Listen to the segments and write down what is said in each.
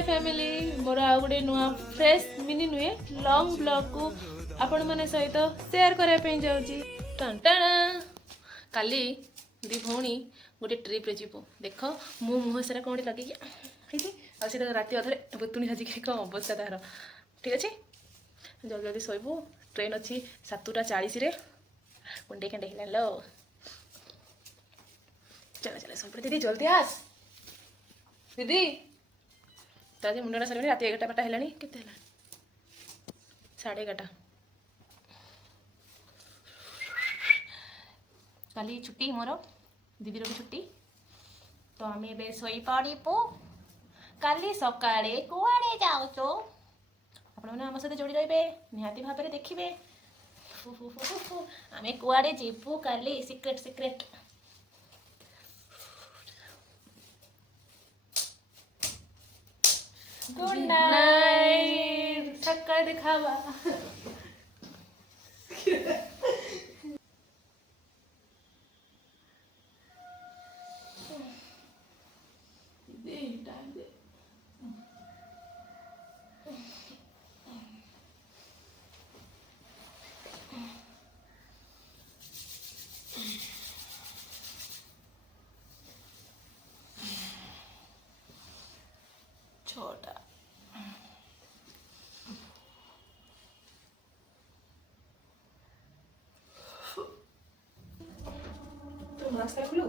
हाय family मोर आउ गोटे नुआ फ्रेश मिनी नुहे लॉन्ग ब्लॉग को आपण माने सहित शेयर करने पे जाऊँगी। काली दी भौणी गोटे ट्रिप रे जीवो देख मो मुह सारा कौन लगे राति अधरे बुतुणी साजिक कौन अवस्था तार ठीक अच्छे जल्दी जल्दी शोबू ट्रेन अच्छी 7:40 कुंडे कंडे हिल चल चल शोपड़े दीदी जल्दी आस दीदी तो आज मुंडा सर रात 11टा बारटा है के 11:30 काली छुट्टी मोर दीदी भी छुट्टी तो आम ए शई पड़ू काली सकाळे कुआड़े जाऊचो आपण आम सहित जोड़ी रे निहाती भाव में देखिए आम कुआड़े जीवु काली सिक्रेट सिक्रेट गुड नाइट सकाळ दिखावा छोटा तो नाश्ता खुलू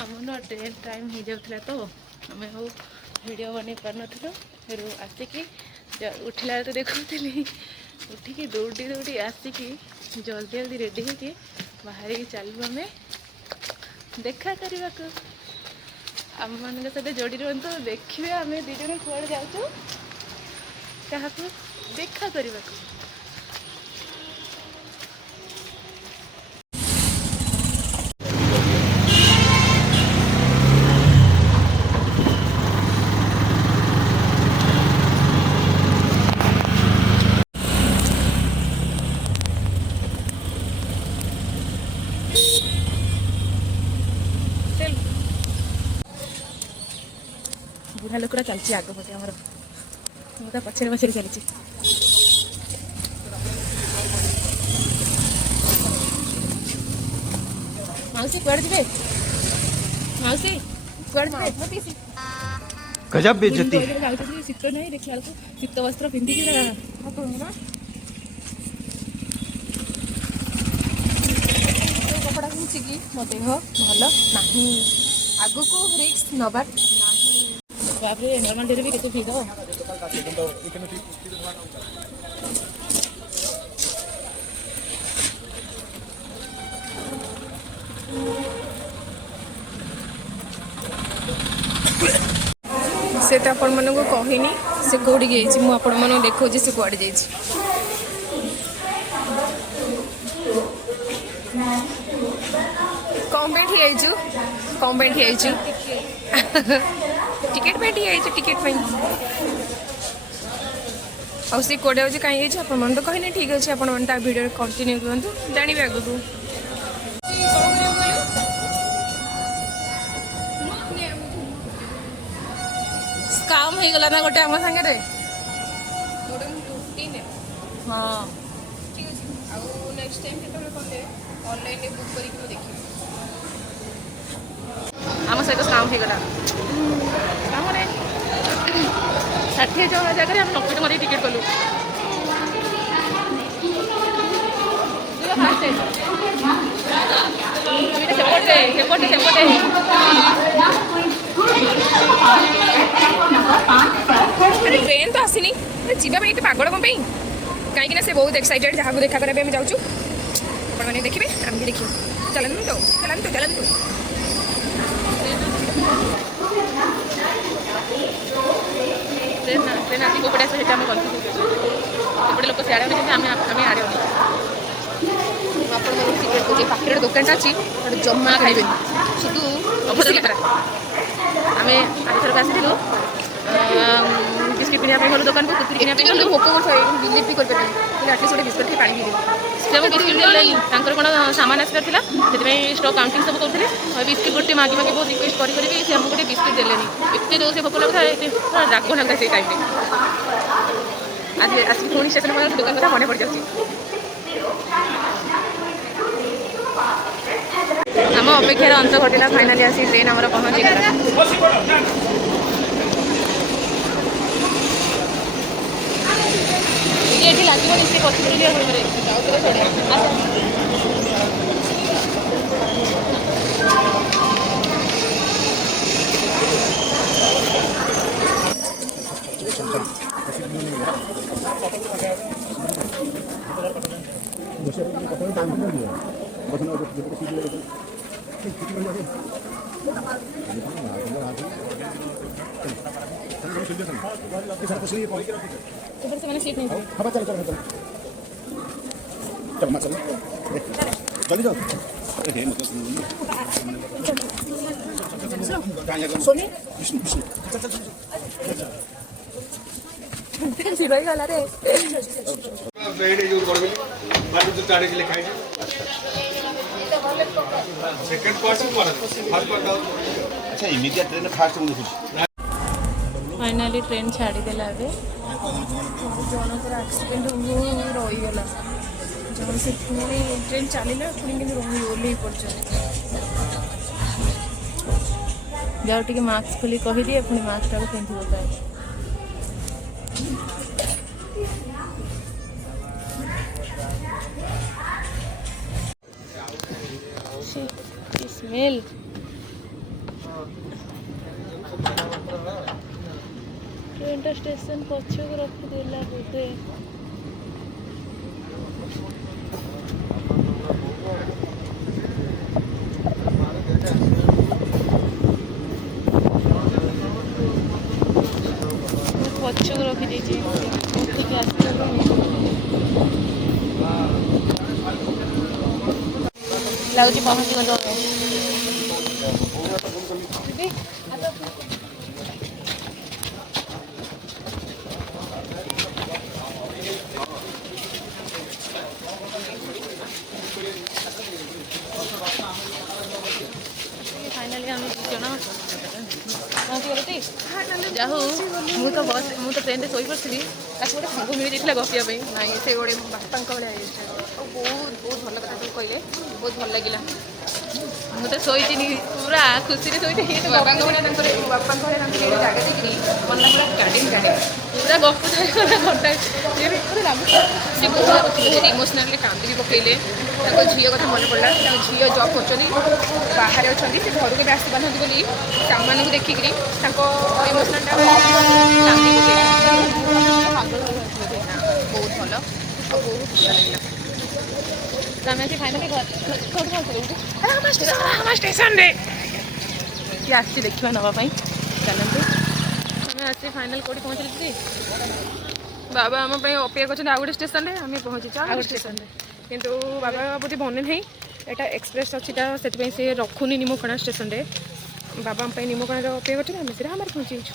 आमर ट्रेन टाइम हो जाता तो आम वीडियो बन पार नु आसिकी उठला तो देखुली उठिकी दौड़ी दौड़ी आसिकी जल्दी जल्दी रेडी होगी बाहर चलू आम देखा करने को आम मान सहित जोड़ी रुहतु देखिए आम दी जन कुआड़े जाऊँ क्या देखा करने को बुढ़ा लोकटा चलती आग पटे आमर मुझे पछे पछे चलती मौसी कुआड़े जी मौसी कुआड़े गजब बेइज्जती शीत नहीं देखा शीत वस्त्र पिंधिकी कपड़ा किसी कि मो देह भल ना आग को रिस्क नबार बापरे नॉर्मल डेरे भी केते भीड़ से तो आपण मन को कहनी से कौटी गई मुझे आपण मन देखो से कौड़े जा कौन बैठी आईचु टिकेट पे टिकेट पे ଆଉ ସେ କୋଡ଼େ ହେଉଛି କାହିଁ ହେଇଛି ଆପଣମାନେ ତ କହିଲେ ଠିକ୍ ଅଛି ଆପଣମାନେ ତା ଭିଡ଼ିଓରେ କଣ୍ଟିନ୍ୟୁ କରନ୍ତୁ ଜାଣିବେ ଆଗକୁ ସ୍କାମ୍ ହେଇଗଲା ନା ଗୋଟେ ଆମ ସାଙ୍ଗରେ ହଁ ଠିକ୍ ଅଛି ଆଉ ନେକ୍ସଟ ଟାଇମ୍ କେତେବେଳେ କଲେ ଅନଲାଇନରେ ବୁକ୍ କରିକି ମୁଁ ଦେଖିବି ଆମ ସହିତ ସ୍କାମ୍ ହେଇଗଲା ସ୍କାମ୍ରେ 60 ଜଣ ଜାଗାରେ ଆମେ 90 ଟଙ୍କା ଦେଇ ଟିକେଟ୍ କଲୁ ट्रेन तो आसनी जीवा ये पागल कौन कहीं से बहुत एक्साइटेड जहाँ को देखा करेंगे जाऊँ आपने देखिए आम भी देखिए चलतु तो चलतु चलतु ट्रेन आसी कोपटे आसे आम कन्फ्यूज एपटे लोक सियाड़े आम आड़े ଆପଣ ଟିକେଟ୍ କରୁଛି ପାଖରେ ଦୋକାନଟା ଅଛି ଜମା ଖାଇବେନି শুধু ଅଭଦ୍ର ଯାତ୍ରା ଆମେ ଆଜିଥରକ ଆସିଥିଲୁ ବିସ୍କିଟ୍ କିଣିବା ପାଇଁ ଗଲୁ ଦୋକାନକୁ କୁକୁରି କିଣିବା ପାଇଁ ଗଲୁ ଭୋକ କରୁଛ ବିଲିଭ୍ ବି କରିପାରିବେନି ହେଲେ ଆଟଲିଷ୍ଟ ଗୋଟେ ବିସ୍କୁଟ୍ ଖାଇ ପାଣି ପିଇଦେବି ସେ ଆମକୁ ବିସ୍କିଟ୍ ଦେଲେନି ତାଙ୍କର କ'ଣ ସାମାନ ଆସିବାର ଥିଲା ସେଥିପାଇଁ ଷ୍ଟକ୍ କାଉଣ୍ଟିଂ ସବୁ କରୁଥିଲେ ବିସ୍କିଟ୍ ଗୋଟେ ମାଗି ବହୁତ ରିକ୍ୱେଷ୍ଟ କରିକି ସେ ଆମକୁ ଗୋଟେ ବିସ୍କିଟ୍ ଦେଲେନି ଏତେ ଜୋରସେ ଭୋକ ଲାଗୁଥାଏ ରାଗ ଲାଗୁଥାଏ ସେଇ ଟାଇମ୍ରେ ଆଜି ଆସିକି ପୁଣି ଷ୍ଟେସନ୍ ପର୍ଯ୍ୟନ୍ତ ଦୋକାନ କଥା ମନେ ପଡ଼ିଯାଉଛି ଆମ ଅପେକ୍ଷାର ଅନ୍ତ ଘଟିଲା ଫାଇନାଲି ଆସି ଟ୍ରେନ୍ ଆମର ପହଞ୍ଚିଗଲା ଏଠି ଲାଗିବନି ସେ ପଛରେ ସେମାନେ ସିଟ୍ ନେଇଯିବେ जल्दी जाओ ଗଲା ରେ फाइनाली ट्रेन छाड़ीदेला ए ଜଣଙ୍କର ଆକ୍ସିଡେଣ୍ଟ ରହିଗଲା ଜଣ ସେ ପୁଣି ଟ୍ରେନ୍ ଚାଲିଲା ପୁଣି କିନ୍ତୁ ଓହ୍ଲେଇ ପଡ଼ିଛନ୍ତି ଯାଉ ଟିକେ ମାସ୍କ ଖୋଲି କହିଦିଏ ପୁଣି ମାସ୍କଟାକୁ ପିନ୍ଧି ପକାଏ ସ୍ମେଲ୍ ट्रेनटा स्टेशन पछक रखीदेला बोधे पछक रखी लगुच पहुँची गलु फाइनाली आम जन पहुँचीगल जाहू मुझे ट्रेन में शोपड़ी ताक गोटे सांग मिल जाता गपिया नाई से गोटे बापा भाया बहुत बहुत भल कथा सब कहले बहुत भल लगे मुझे शोची पूरा खुशी से शोची बापा भाया बापा भाया जगह देखिए मन पूरा गार्डन गार्डन पूरा गप घंटा से बहुत इमोशनाली कांदी भी पकड़े झील कथा मन पड़ा झील जब कर बाहर अच्छा से घर के आसी पार बोली सामान को देखिक इमोशनाल कांदी बहुत भल बहुत भल लगे फाइनाली स्टेशन किए आसी देखा नापी चलते आम आसी फाइनाल कौटी पहुँचल बाबा आम अपेक्षा कर आउ गोटे स्टेशन में आम पहुँची आउ स्टेशन किंतु बाबा बोधे मन नहीं यहाँ एक्सप्रेस अच्छी से रखुनी निमोखणा स्टेशन में ବାବା ଆମ ପାଇଁ ନିମକଣାର ଅପେକ୍ଷା କରୁଛନ୍ତି ଆମେ ସେଟା ଆମର ପହଞ୍ଚି ଯାଇଛୁ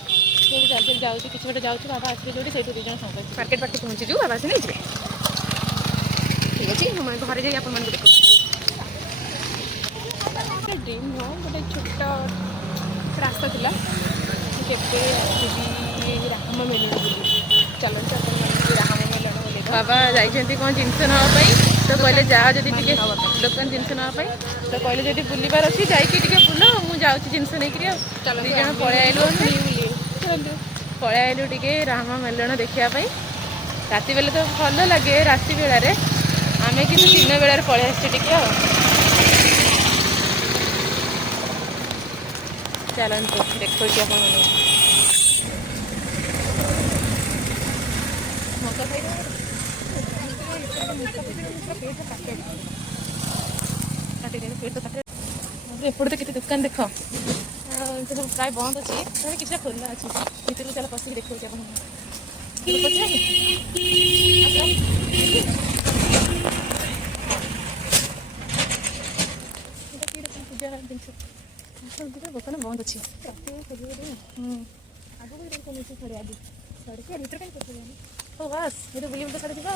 ସବୁ ଚାଲି ଚାଲି ଯାଉଛି କିଛି ଗୋଟେ ଯାଉଛି ବାବା ଆସିଲେ ଯୋଉଠି ସେଇଠୁ 2 ଜଣ ସାଙ୍ଗ ଆସିବେ। ମାର୍କେଟ ପାଖରେ ପହଞ୍ଚିଛୁ ବାବା ଆସି ନେଇଯିବେ ଠିକ୍ ଅଛି ମୁଁ ଘରେ ଯାଇ ଆପଣମାନଙ୍କୁ ଦେଖୁଛି ଗୋଟେ ଡ୍ରିମ୍ ନୁହଁ ଗୋଟେ ଛୋଟ ରାସ୍ତା ଥିଲା କେବେ ଆସିବି ରାମ ମେଲଣ ବୋଲି ଚାଲନ୍ତୁ ଆପଣମାନଙ୍କୁ ରାମ ମେଲଣ ବୋଲି ବାବା ଯାଇଛନ୍ତି କ'ଣ ଜିନିଷ ନେବା ପାଇଁ ତ କହିଲେ ଯାଅ ଯଦି ଟିକେ ଦୋକାନ ଜିନିଷ ନେବା ପାଇଁ ତ କହିଲେ ଯଦି ବୁଲିବାର ଅଛି ଯାଇକି ଟିକେ ବୁଲ ମୁଁ ଯାଉଛି ଜିନିଷ ନେଇକିରି ଆଉ 2 ଜଣ ପଳେଇ ଆଇଲୁ ଆମେ ପଳେଇ ଆଇଲୁ ଟିକେ ରାମ ମେଲଣ ଦେଖିବା ପାଇଁ। ରାତି ବେଲେ ତ ଭଲ ଲାଗେ ରାତି ବେଳାରେ ଆମେ କିନ୍ତୁ ଦିନ ବେଳାରେ ପଳେଇ ଆସିଛୁ ଟିକେ ଆଉ। ଚାଲନ୍ତୁ ଦେଖଉଛି ଆପଣମାନଙ୍କୁ ଏପଟେ ତ କେତେ ଦୋକାନ ଦେଖ ସବୁ ପ୍ରାୟ ବନ୍ଦ ଅଛି ତାହେଲେ କିଛିଟା ଖୋଲା ଅଛି ଭିତରକୁ ଚାଲ ପଶିକି ଦେଖଉଛି ଆପଣଙ୍କୁ ପୂଜା ଜିନିଷ ଦୋକାନ ବନ୍ଦ ଅଛି ହଉ ବାସ୍ ଏଠି ବୁଲି ବୁଲି ସାଡ଼େ ଯିବା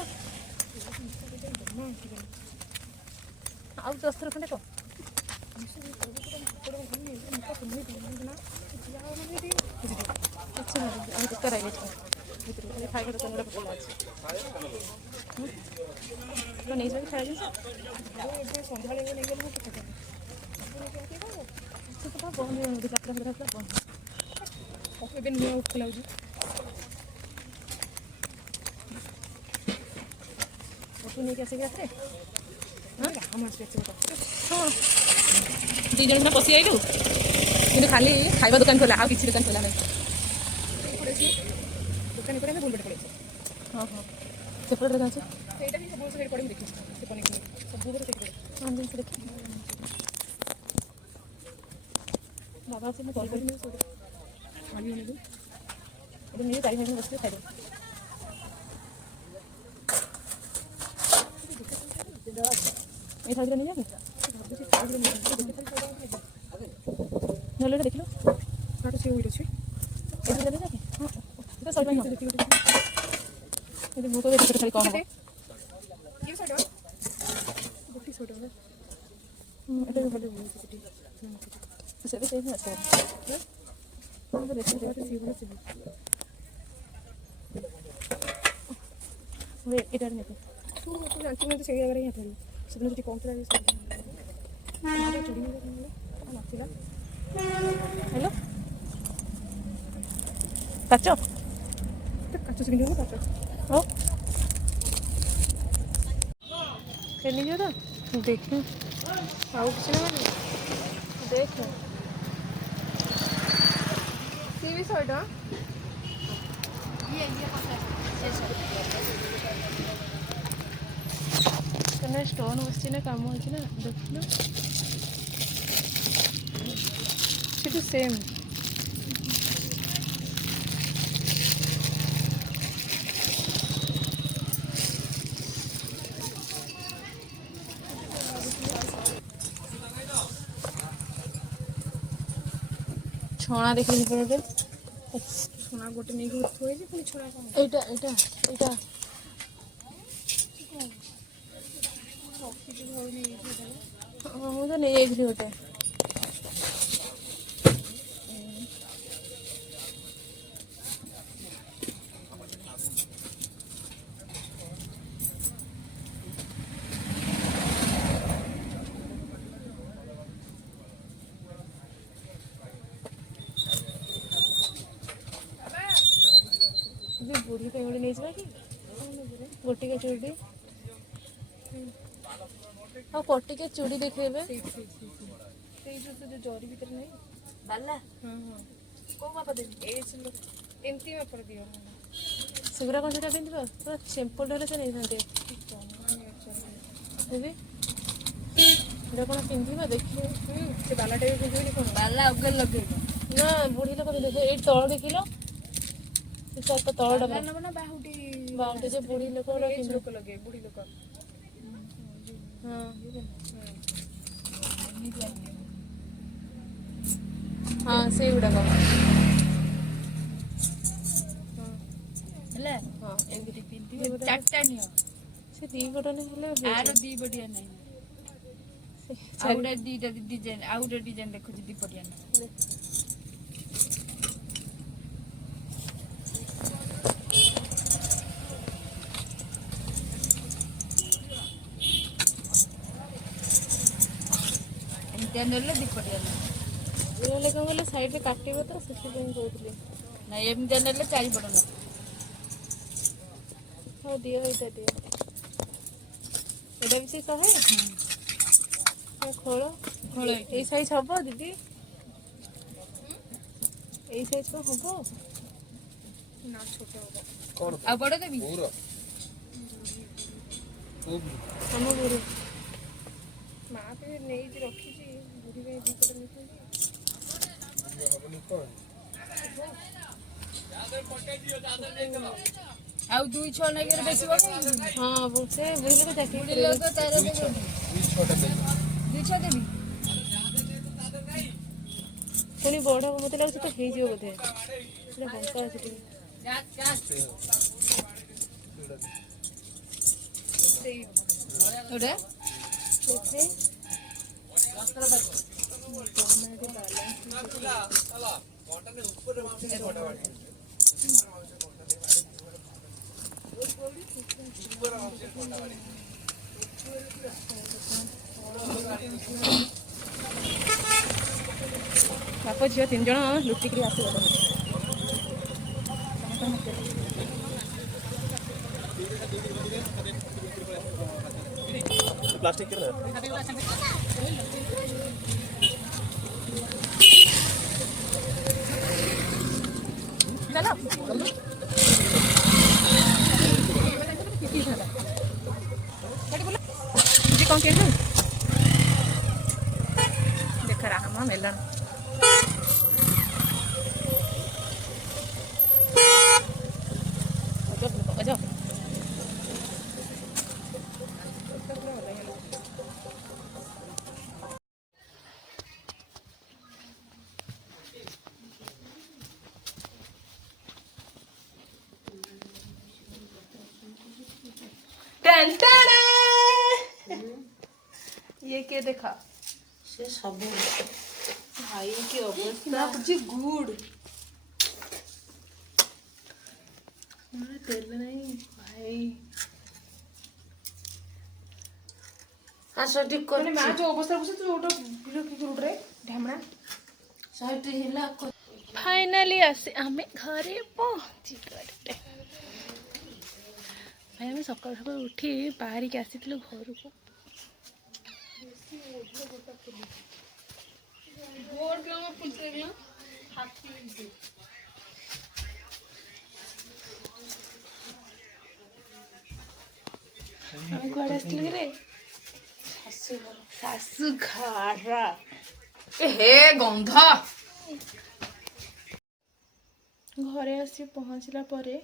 ଆଉ 10 ଥର ଖଣ୍ଡେ କହ କିଛି ନାହିଁ ଆଉ ଦୋକାନ ରହିଲେ ଭିତରକୁ ଖାଇବା ଦୋକାନ ଗୁଡ଼ା ଭଲ ଅଛି ନେଇଯିବା କି ଖାଇବା ଜିନିଷ ସନ୍ଧ୍ୟାବେଳେ ନେଇଗଲେ ମୁଁ କେତେ ବନ୍ଦ ହେଇଯାଉଛି ଯାତ୍ରା ଫାତ୍ରା ବନ୍ଦ ଏବେ ନୂଆ ଉଠୁ ଲାଗୁଛି ଅଟୁ ନେଇକି ଆସିକି ରାତିରେ ହଁ 2 ଜଣ ସିନା ପଶି ଆଇଲୁ କିନ୍ତୁ ଖାଲି ଖାଇବା ଦୋକାନ ଖୋଲା ଆଉ କିଛି ଦୋକାନ ଖୋଲା ନାହିଁ ଦୋକାନ ପରେ ଆମେ ବୁଲପଟେ ପଳେଇଛୁ ହଁ ହଁ ସେପଟେ ଦୋକାନ ଅଛି ସେଇଟା ବି ସବୁ ସେଇଠି ପଡ଼ିକି ଦେଖିଛୁ ସେ ପନିକି ସବୁବେଳେ ସେଇଠି ପଡ଼େ ହଁ ଜିନିଷ ଦେଖି ବାବା ସେ ମୁଁ କଲ୍ କରିବି ଖାଲି ନେବୁ ଏବେ ନେଇ 4 ଭାଇ ବସିକି ଖାଇଦେବୁ এই সাইডে নিয়ে যাবি নলে এটা দেখিলো কাটো সে হইলো ছি এটা দেবে নাকি হ্যাঁ এটা সাইড লাইন দেখি এটা মুতো দেখতে খালি কম হবে কি সাইড গোটি সাইড হবে এটা ভালো হইছে সেটি সেটা সেই আছে হ্যাঁ আমরা দেখতে দেখতে সিগুলো ছিল ওই এটা নিতে ତୁ ଜାଣିଛୁ ନା ସେଇ ଜାଗାରେ ହିଁ ହାତରେ ସେଦିନ ଯଦି କମ୍ ଥିଲା ନଥିଲା ହ୍ୟାଲୋ କାଚ କାଚ ସେ ପିନ୍ଧିବ କାଚ ହଉ ସେ ନେଇଯିବ ତ ଦେଖ ଆଉ କିଛି ନା ଦେଖ ସିଏ ବି 100 ଟଙ୍କା स्टोन बसची ना काम होती ना देखलो सेटू सेम छणा देखिए पड़े छणा गोटे नहीं हुए पुणी छणा एटा एटा एटा ମୁଁ ତ ନେଇଯାଇଥିଲି ଗୋଟେ बुढ़ी पे गोटे नहीं कि गोटिका चूड़ी ଆଉ ପଟିକେ ଚୁଡ଼ି ଦେଖେଇବେ ସେଇ ଯୋଉ ଜରି ଭିତରେ ନାହିଁ ବାଲା ହଁ ହଁ କୋଉ ମାପ ଦେବି ଏମିତି ମାପରେ ଦିଅ ସେଗୁଡ଼ା କ'ଣ ସେଟା ପିନ୍ଧିବ ପୁରା ସିମ୍ପଲ୍ ହେଲେ ସେ ନେଇଥାନ୍ତେ ଦେବି ସେଟା କ'ଣ ପିନ୍ଧିବ ଦେଖିବ ସେ ବାଲାଟା ବି ପିନ୍ଧିବନି କ'ଣ ବାଲା ଅଗର ଲଗେଇବ ନା ବୁଢ଼ୀ ଲୋକ ପିନ୍ଧିବ ଏଇଠି ତଳ ଦେଖିଲ ସେ ସତ ତଳଟା ନା ବାହୁଟି ଯେ ବୁଢ଼ୀ ଲୋକ ଲୋକ ଲଗେଇବେ ବୁଢ଼ୀ ଲୋକ हाँ हाँ से गुड़ाक ହେଲା हाँ ଏମିତି ପିନ୍ଧିବ चार्टा नियो ସେ ଦି ବଟନ ହେଲେ आर दी बढ़िया नहीं आउटा दीटा डिजाइन आउटा डिजाइन देखो दी बढ़िया नहीं ଏମିତିଆ ନେଲେ ଦି बढ़िया नहीं ହେଲେ କ'ଣ କହିଲେ ସାଇଡ଼ରେ କାଟିବ ତ ସେଥିପାଇଁ କହୁଥିଲି ना एमितिया नेले चारि पट ना ହଉ ଦିଅ ଏଇଟା ଦିଅ ଏଇଟା ବି ସେ 100 ଖୋଳ ଖୋଳ ଏଇ ସାଇଜ୍ ହବ ଦିଦି ଏଇ ସାଇଜ୍ କ'ଣ ହବ ना छोट होगा आ बड़ देबी ଆମ ଘରୁ ମା ବି ନେଇକି ରଖିଛି ବୁଢ଼ୀ ପାଇଁ ଦି ପଟ ନେଇଛନ୍ତି ଆଉ ଦୁଇ ଛଅ ନେଇକି ବେଶୀ ବଡ଼ ହଁ ସେ ବୁଢ଼ୀ ଲୋକ ଚାକିରି ବୁଢ଼ୀ ଲୋକ ତାର ଦୁଇ ଛଅ ଦେବି ପୁଣି ବଡ଼ ମତେ ଲାଗୁଛି ତ ହେଇଯିବ ବୋଧେ ସେଟା ବଙ୍କା ଅଛି ଟିକେ ଏଇଟା ସେଥିରେ ବାପ ଝିଅ 3 ଜଣ ଲୁଚିକିରି ଆସିବ प्लास्टिक के कौन कह देख रहा हम मेलन ये क्या देखा ସେ ସବୁ भाई की अवस्था ନା ବୁଝି ଗୁଡ୍ तेल नहीं भाई ଆସ ଠିକ କରି माँ जो अवस्था बुझे तू ओटा वीडियो की करू रे ढामना ସାଇଟ୍ ହେଲା फाइनाली आसे आमे घरे पहुंची गले भाई आमे सकाळ सकाळ उठी बाहरी के आसीथिलु घर को बोर्ड के हम पुछले गलो हाथी आमे कुआडे आसीथिलु रे सासु घर ए हे गंध घरे आसी पहुँचला परे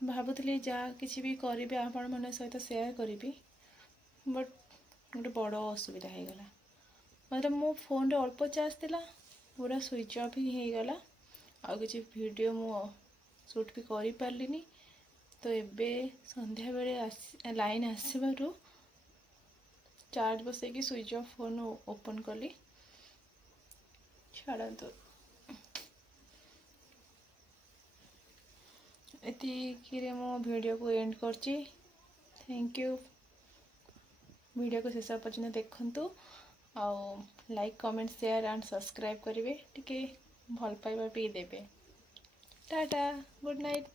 भाबुଥିଲି जा किसी भी करी आपण मन सहित शेयर करी बट गोटे बड़ असुविधा हो गला मतलब मो फोन रे अल्प चार्ज थिला पूरा स्विच ऑफ ही हो गला आ किसी वीडियो मु शूट भी करि पारलिनी तो एबे संध्या बेले लाइन आसबारु चार्ज बसै कि स्विच ऑफ फोन ओपन कली छाड़तु एतिकिरे मो वीडियो को एंड करची थैंक यू वीडियो को शेष पर्यंत देखंतु आउ like comment share and subscribe करेंगे टिके भल पाइबा भी देबे टाटा गुड नाइट।